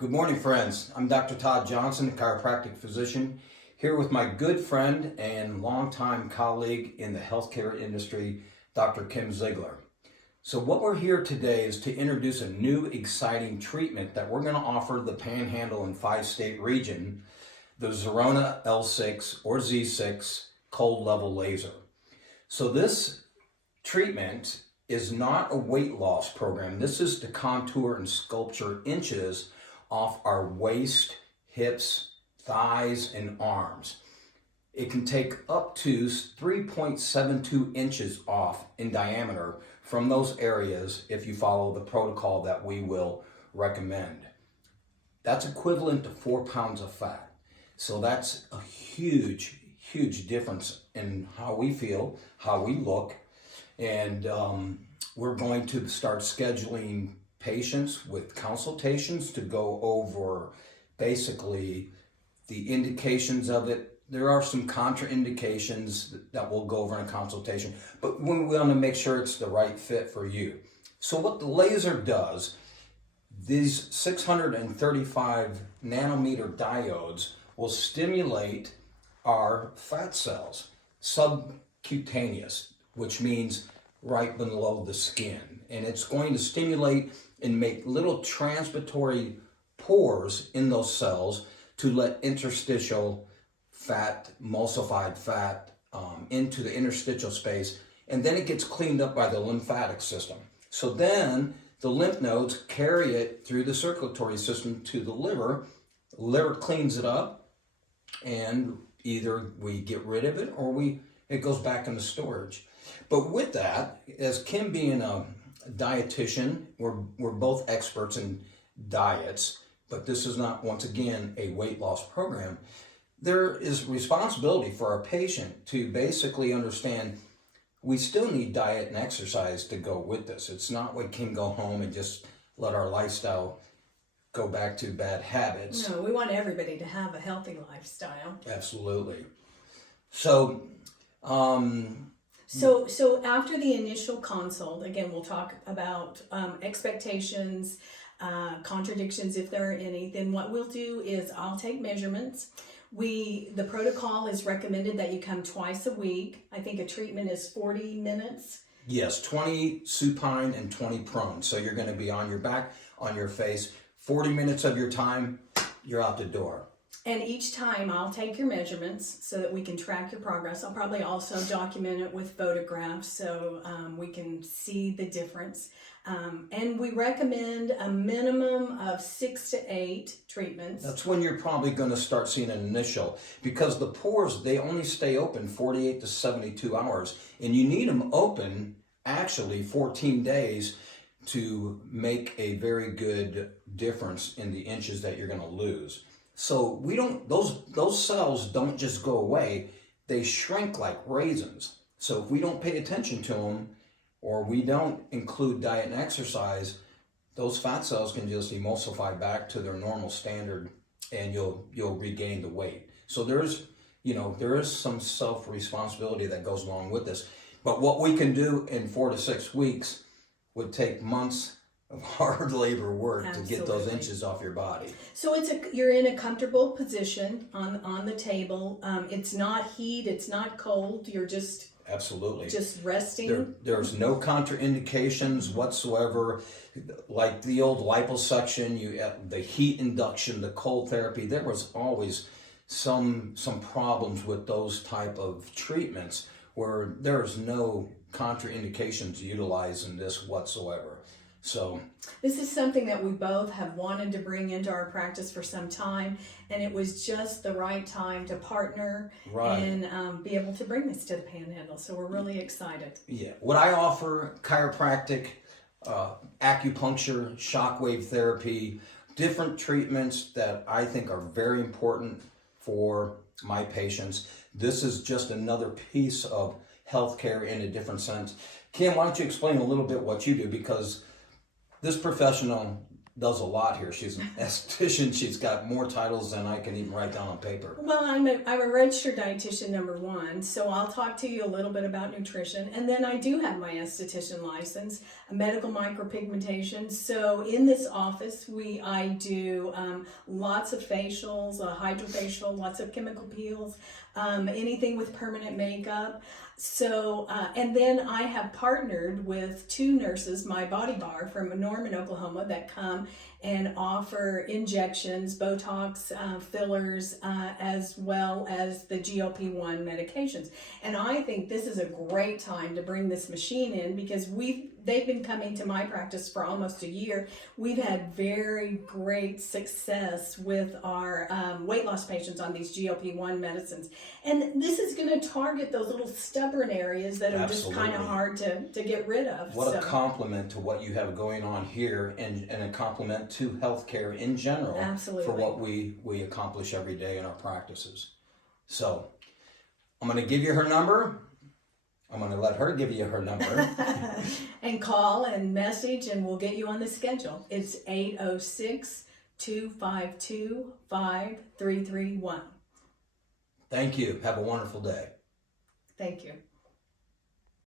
Good morning, friends. I'm Dr. Todd Johnson, a chiropractic physician, here with my good friend and longtime colleague in the healthcare industry, Dr. Kim Zigler. So what we're here today is to introduce a new exciting treatment that we're going to offer the Panhandle and 5-state region, the Zerona L6 or Z6 cold level laser. So this treatment is not a weight loss program. This is to contour and sculpture inches off our waist, hips, thighs, and arms. It can take up to 3.72 inches off in diameter from those areas if you follow the protocol that we will recommend. That's equivalent to 4 pounds of fat. So that's a huge difference in how we feel, how we look, and we're going to start scheduling patients with consultations to go over basically the indications of it. There are some contraindications that we'll go over in a consultation, but we want to make sure it's the right fit for you. So what the laser does, these 635 nanometer diodes will stimulate our fat cells, subcutaneous, which means right below the skin. And it's going to stimulate and make little transitory pores in those cells to let interstitial fat, emulsified fat, into the interstitial space, and then it gets cleaned up by the lymphatic system. So then the lymph nodes carry it through the circulatory system to the liver. The liver cleans it up, and either we get rid of it or it goes back into storage. But with that, as Kim being a dietitian, we're both experts in diets, but this is not, once again, a weight loss program. There is responsibility for our patient to basically understand we still need diet and exercise to go with this. It's not we can go home and just let our lifestyle go back to bad habits. No, we want everybody to have a healthy lifestyle. Absolutely. So, So after the initial consult, again, we'll talk about expectations, contradictions, if there are any. Then what we'll do is I'll take measurements. The protocol is recommended that you come twice a week. I think a treatment is 40 minutes. Yes, 20 supine and 20 prone. So you're going to be on your back, on your face. 40 minutes of your time, you're out the door. And each time I'll take your measurements so that we can track your progress. I'll probably also document it with photographs so we can see the difference. And we recommend a minimum of 6 to 8 treatments. That's when you're probably going to start seeing an initial, because the pores, they only stay open 48 to 72 hours. And you need them open actually 14 days to make a very good difference in the inches that you're going to lose. So those cells don't just go away, they shrink like raisins. So if we don't pay attention to them, or we don't include diet and exercise, those fat cells can just emulsify back to their normal standard, and you'll regain the weight. So there is some self-responsibility that goes along with this. But what we can do in 4 to 6 weeks would take months of hard labor work. Absolutely. To get those inches off your body. So you're in a comfortable position on the table. It's not heat, it's not cold. You're just absolutely just resting. There's no contraindications whatsoever. Like the old liposuction, the heat induction, the cold therapy. There was always some problems with those type of treatments where there's no contraindications utilizing this whatsoever. So this is something that we both have wanted to bring into our practice for some time, and it was just the right time to partner and be able to bring this to the Panhandle. So we're really excited. Yeah, what I offer: chiropractic, acupuncture, shockwave therapy, different treatments that I think are very important for my patients. This is just another piece of healthcare in a different sense. Kim, why don't you explain a little bit what you do, because this professional does a lot here. She's an esthetician. She's got more titles than I can even write down on paper. Well, I'm a registered dietitian, number one, so I'll talk to you a little bit about nutrition. And then I do have my esthetician license, a medical micropigmentation. So in this office, I do lots of facials, a hydrofacial, lots of chemical peels, anything with permanent makeup. So, and then I have partnered with 2 nurses, my Body Bar from Norman, Oklahoma, that come and offer injections, Botox, fillers, as well as the GLP-1 medications. And I think this is a great time to bring this machine in because they've been coming to my practice for almost a year. We've had very great success with our weight loss patients on these GLP-1 medicines. And this is going to target those little stubborn areas that are just kind of hard to get rid of. What a compliment to what you have going on here, and a compliment to healthcare in general. Absolutely. For what we accomplish every day in our practices. So I'm going to give you her number. I'm going to let her give you her number. And call and message, and we'll get you on the schedule. It's 806-252-5331. Thank you. Have a wonderful day. Thank you.